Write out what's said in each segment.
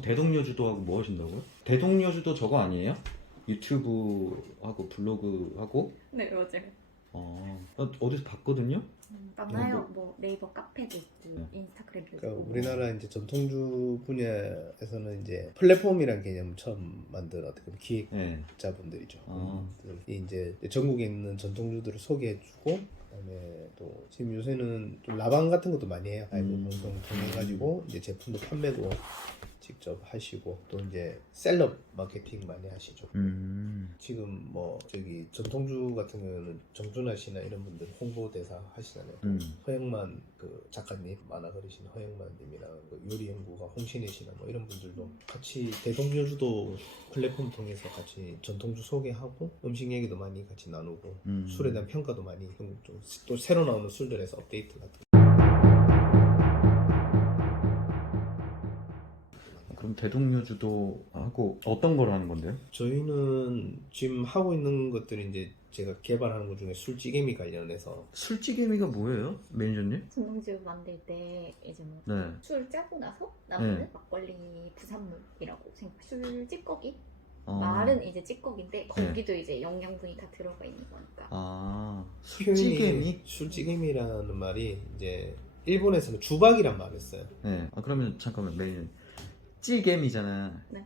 대동여주도하고 뭐 하신다고요? 대동여주도 저거 아니에요? 유튜브하고 블로그하고? 네, 맞아요. 어디서 봤거든요? 맞나요? 뭐 네이버 카페도 있고 네. 인스타그램도 있고. 그러니까 우리나라 이제 전통주 분야에서는 이제 플랫폼이라는 개념을 처음 만든 어떻게 보면 네. 기획자분들이죠. 아. 이제 전국에 있는 전통주들을 소개해주고, 그다음에 또 지금 요새는 좀 라방 같은 것도 많이 해요. 라이브 방송 통해 가지고 이제 제품도 판매도 직접 하시고, 또 이제 셀럽 마케팅 많이 하시죠. 지금 뭐 저기 전통주 같은 경우는 정준하 씨나 이런 분들 홍보대사 하시잖아요. 허영만 그 작가님, 만화 그리신 허영만님이랑 그 요리 연구가 홍신혜 씨나 뭐 이런 분들도 같이 대동여주도 플랫폼 통해서 같이 전통주 소개하고 음식 얘기도 많이 같이 나누고 술에 대한 평가도 많이 또 새로 나오는 술들에서 업데이트 같은 거. 그럼 대동여주도 하고 어떤 걸 하는 건데요? 저희는 지금 하고 있는 것들이 이제 제가 개발하는 것 중에 술찌개미 관련해서. 술찌개미가 뭐예요? 매니저님? 전통주 만들 때 이제 뭐 네. 술 짜고 나서 남는 네. 막걸리 부산물이라고 생각. 술 찌꺼기? 아. 말은 이제 찌꺼기인데 거기도 이제 영양분이 다 들어가 있는 거니까. 아, 술찌개미? 술찌개미? 술찌개미라는 말이 이제 일본에서는 주박이란 말을 써요. 네. 그러면 잠깐만 매니저님. 찌개미잖아. 네.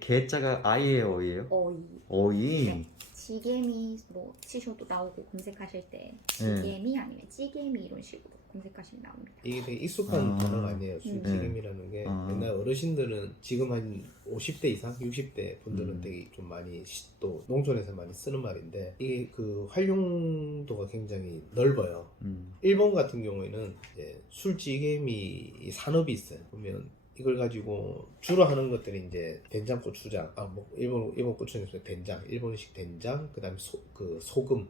개자가 아이예요, 어이예요? 어이. 어이. 네. 지게미 뭐 치셔도 나오고 검색하실 때 지게미 아니면 찌개미 이런 식으로 검색하시면 나옵니다. 이게 되게 익숙한 단어가 아니에요. 네. 술찌개미라는 게. 옛날 어르신들은 지금 한 50대 이상, 60대 분들은 되게 좀 많이 또 농촌에서 많이 쓰는 말인데, 이게 그 활용도가 굉장히 넓어요. 일본 같은 경우에는 이제 술찌개미 산업이 있어요. 보면 이걸 가지고 주로 하는 것들이 이제 된장, 고추장, 뭐 일본 고추장에서 된장, 일본식 된장, 그다음에 소금,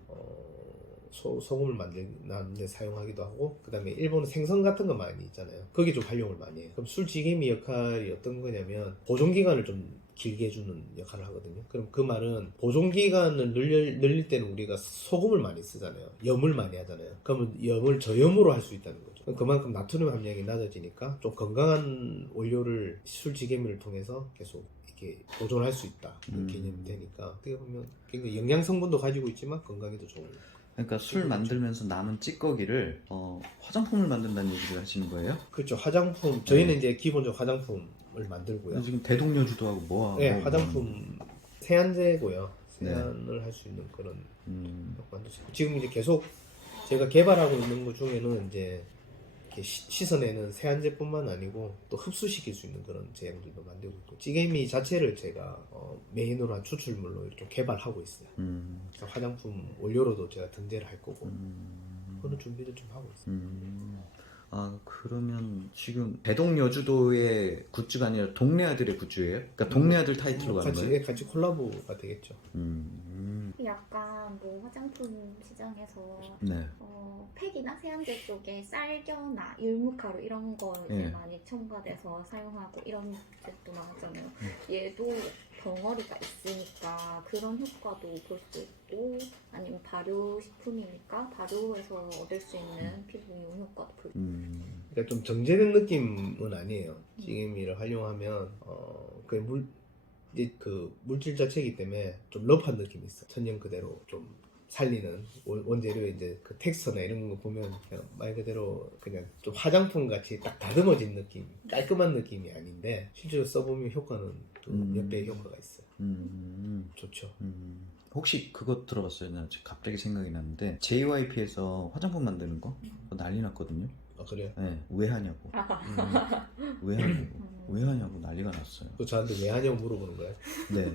소금을 만드는데 사용하기도 하고, 그다음에 일본은 생선 같은 거 많이 있잖아요. 거기 좀 활용을 많이 해요. 그럼 술찌개미 역할이 어떤 거냐면 보존 기간을 좀 길게 해주는 역할을 하거든요. 그럼 그 말은 보존 기간을 늘릴 때는 우리가 소금을 많이 쓰잖아요. 염을 많이 하잖아요. 그러면 염을 저염으로 할 수 있다는 거죠. 그만큼 나트륨 함량이 낮아지니까 좀 건강한 원료를 술찌개미를 통해서 계속 이렇게 보존할 수 있다, 이런 개념이 되니까 어떻게 보면 굉장히 영양 성분도 가지고 있지만 건강에도 좋은. 그러니까 술 만들면서 남은 찌꺼기를 화장품을 만든다는 얘기를 하시는 거예요? 그렇죠. 화장품, 저희는 이제 기본적으로 화장품을 만들고요. 지금 대동여주도하고 뭐하고? 네, 화장품 세안제고요. 네. 세안을 할 수 있는 그런 만들 수 있고, 지금 이제 계속 제가 개발하고 있는 것 중에는 이제 이렇게 씻어내는 세안제뿐만 아니고 또 흡수시킬 수 있는 그런 제형들도 만들고 있고, 찌개미 자체를 제가 메인으로 한 추출물로 이렇게 개발하고 있어요. 그래서 화장품 원료로도 제가 등재를 할 거고 그런 준비를 좀 하고 있어요. 아, 그러면 지금 대동여주도의 굿즈가 아니라 동네 아들의 굿즈예요? 그러니까 동네 아들 타이틀로 가는 거예요? 같이 콜라보가 되겠죠. 약간 뭐 화장품 시장에서 네. 팩이나 세안제 쪽에 쌀겨나 율무가루 이런 거 이제 네. 많이 첨가돼서 사용하고 이런 제도 많았잖아요. 얘도 덩어리가 있으니까 그런 효과도 볼 수 있고, 아니면 발효식품이니까 발효에서 얻을 수 있는 피부 미용 효과도 볼 수 있고. 그러니까 좀 정제된 느낌은 아니에요. 찌개미를 활용하면 이제 그 물질 자체이기 때문에 좀 러프한 느낌이 있어요. 천연 그대로 좀 살리는 원재료의 이제 그 텍스처나 이런 거 보면 그냥 말 그대로 그냥 좀 화장품 같이 딱 다듬어진 느낌, 깔끔한 느낌이 아닌데 실제로 써보면 효과는 또 몇 배의 효과가 있어요. 좋죠. 혹시 그거 들어봤어요? 나 지금 갑자기 생각이 났는데 JYP에서 화장품 만드는 거 그거 난리 났거든요. 아 그래요? 네, 왜 하냐고. 왜 하냐고 난리가 났어요. 또 저한테 왜 하냐고 물어보는 거예요. 네.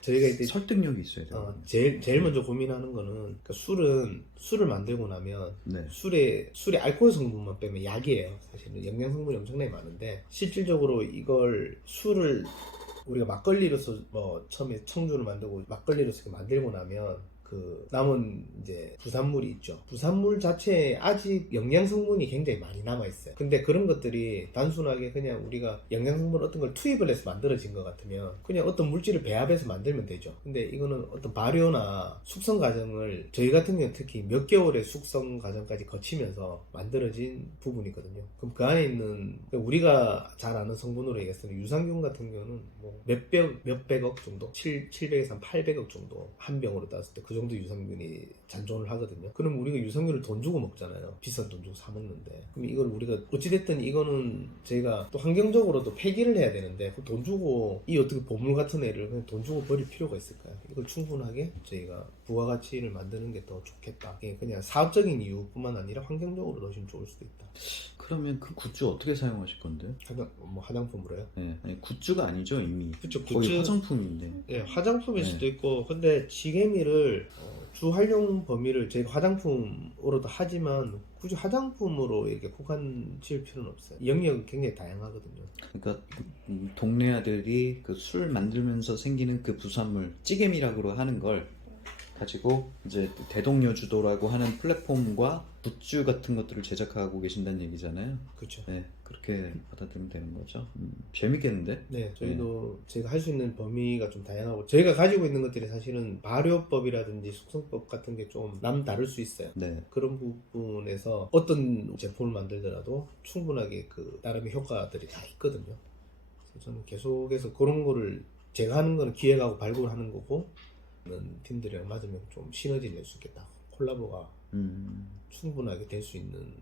저희가 이제 설득력이 있어야 돼요. 제일 먼저 고민하는 거는, 그러니까 술을 만들고 나면 네. 술에 알코올 성분만 빼면 약이에요. 사실은 영양 성분이 엄청나게 많은데, 실질적으로 이걸 술을 우리가 막걸리로서 뭐 처음에 청주를 만들고 막걸리로서 이렇게 만들고 나면 그 남은 이제 부산물이 있죠. 부산물 자체에 아직 영양 성분이 굉장히 많이 남아 있어요. 근데 그런 것들이 단순하게 그냥 우리가 영양 성분 어떤 걸 투입을 해서 만들어진 것 같으면 그냥 어떤 물질을 배합해서 만들면 되죠. 근데 이거는 어떤 발효나 숙성 과정을 저희 같은 경우 특히 몇 개월의 숙성 과정까지 거치면서 만들어진 부분이거든요. 그럼 그 안에 있는 우리가 잘 아는 성분으로 얘기했을 때 유산균 같은 경우는 뭐 몇백억 정도, 700에서 한 800억 정도 한 병으로 따졌을 때 그 정도 유산균이 잔존을 하거든요. 그럼 우리가 유산균을 돈 주고 먹잖아요. 비싼 돈 주고 사 먹는데. 그럼 이걸 우리가 어찌됐든 이거는 저희가 또 환경적으로도 폐기를 해야 되는데 그 돈 주고 이 어떻게 보물 같은 애를 그냥 돈 주고 버릴 필요가 있을까요? 이걸 충분하게 저희가 부가가치를 만드는 게 더 좋겠다. 이게 그냥 사업적인 이유뿐만 아니라 환경적으로도 훨씬 좋을 수도 있다. 그러면 그 굿즈 어떻게 사용하실 건데? 화장품으로요? 네. 아니, 굿즈가 아니죠 이미. 그쵸, 거의 굿즈. 화장품인데. 예, 화장품일 네. 수도 있고, 근데 지게미를 주 활용 범위를 저희가 화장품으로도 하지만 굳이 화장품으로 이렇게 국한 지을 필요는 없어요. 영역은 굉장히 다양하거든요. 그러니까 동네 아들이 그 술 만들면서 생기는 그 부산물 찌개미라고 하는 걸 가지고 이제 대동여주도라고 하는 플랫폼과 굿즈 같은 것들을 제작하고 계신다는 얘기잖아요. 그렇죠. 네, 그렇게 받아들이면 되는 거죠. 재밌겠는데? 네, 저희도 제가 할 수 있는 범위가 좀 다양하고 저희가 가지고 있는 것들이 사실은 발효법이라든지 숙성법 같은 게 좀 남다를 수 있어요. 네. 그런 부분에서 어떤 제품을 만들더라도 충분하게 그 나름의 효과들이 다 있거든요. 그래서 저는 계속해서 그런 거를 제가 하는 거는 기획하고 발굴하는 거고 팀들이랑 맞으면 좀 시너지를 낼 수 있겠다. 콜라보가 충분하게 될 수 있는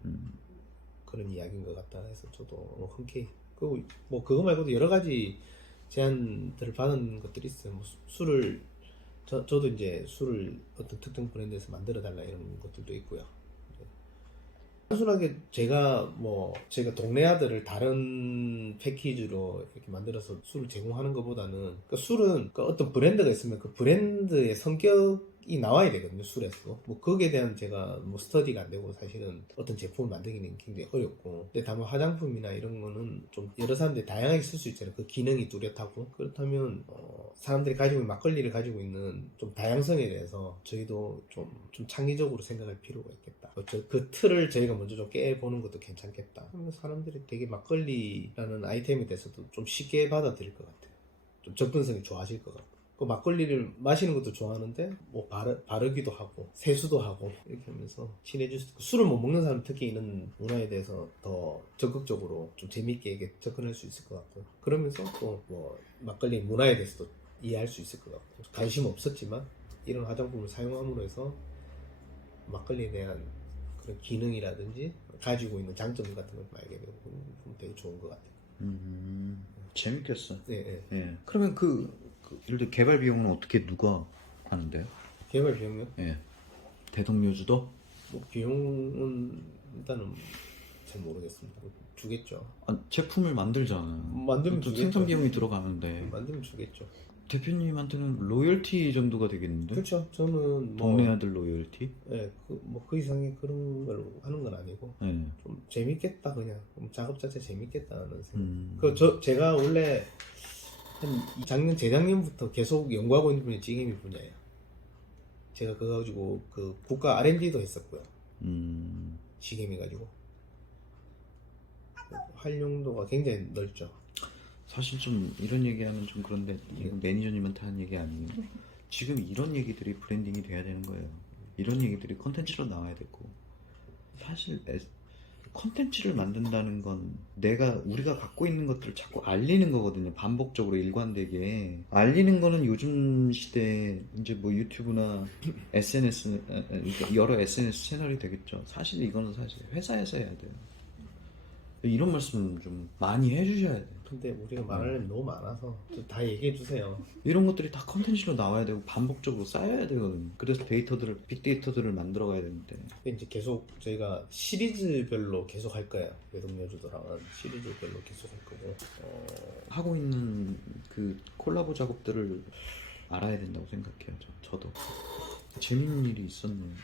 그런 이야기인 것 같다 해서 저도 흔쾌히 그리고 뭐 그거 말고도 여러 가지 제안들을 받은 것들이 있어요. 뭐 술을 저도 이제 술을 어떤 특정 브랜드에서 만들어 달라 이런 것들도 있고요. 단순하게 제가 동네 아들을 다른 패키지로 이렇게 만들어서 술을 제공하는 것보다는 그러니까 술은 그러니까 어떤 브랜드가 있으면 그 브랜드의 성격이 나와야 되거든요. 술에서 뭐 거기에 대한 제가 뭐 스터디가 안 되고 사실은 어떤 제품을 만들기는 굉장히 어렵고 근데 다만 화장품이나 이런 거는 좀 여러 사람들이 다양하게 쓸 수 있잖아요. 그 기능이 뚜렷하고 그렇다면 사람들이 가지고 있는 막걸리를 가지고 있는 좀 다양성에 대해서 저희도 좀 창의적으로 생각할 필요가 있겠다. 그 틀을 저희가 먼저 좀 깨보는 것도 괜찮겠다. 그러면 사람들이 되게 막걸리라는 아이템에 대해서도 좀 쉽게 받아들일 것 같아요. 좀 접근성이 좋아질 것 같고. 그 막걸리를 마시는 것도 좋아하는데 뭐 바르기도 하고 세수도 하고 이렇게 하면서 친해질 수 있고 술을 못 먹는 사람 특히 이런 문화에 대해서 더 적극적으로 좀 재밌게 이게 접근할 수 있을 것 같고 그러면서 또 뭐 막걸리 문화에 대해서도 이해할 수 있을 것 같고 관심 없었지만 이런 화장품을 사용함으로 해서 막걸리에 대한 그런 기능이라든지 가지고 있는 장점 같은 걸 알게 되고 되게 좋은 것 같아요. 재밌겠어. 네. 예. 그러면 예를 들어 개발 비용은 어떻게 누가 하는데요? 개발 비용요? 예. 대동여주도? 뭐 비용은 일단은 잘 모르겠습니다. 주겠죠. 제품을 만들잖아요. 만들면 또 주겠죠. 생산 비용이 들어가는데 만들면 주겠죠. 대표님한테는 로열티 정도가 되겠는데? 그렇죠. 저는 동네 아들 로열티? 그 이상의 그런 걸 하는 건 아니고 예. 좀 재밌겠다 그냥 작업 자체 재밌겠다는 생각. 제가 원래 한 재작년부터 계속 연구하고 있는 분이 찌개미 분야예요. 제가 그거 가지고 그 국가 R&D도 했었고요. 찌개미 가지고 활용도가 굉장히 넓죠. 사실 좀 이런 얘기하면 좀 그런데 이건 매니저님한테 하는 얘기 아니에요. 지금 이런 얘기들이 브랜딩이 돼야 되는 거예요. 이런 얘기들이 컨텐츠로 나와야 되고 사실 컨텐츠를 만든다는 건 우리가 갖고 있는 것들을 자꾸 알리는 거거든요. 반복적으로 일관되게 알리는 거는 요즘 시대에 이제 뭐 유튜브나 SNS 여러 SNS 채널이 되겠죠. 사실 이거는 사실 회사에서 해야 돼요. 이런 말씀 좀 많이 해주셔야 돼요. 근데 우리가 말하려면 너무 많아서 다 얘기해 주세요. 이런 것들이 다 컨텐츠로 나와야 되고 반복적으로 쌓여야 되거든요. 그래서 빅데이터들을 만들어 가야 되는데 이제 계속 저희가 시리즈별로 계속 할 거예요. 외동여주도랑은 시리즈별로 계속 할 거고 하고 있는 그 콜라보 작업들을 알아야 된다고 생각해요. 저도 재밌는 일이 있었네요.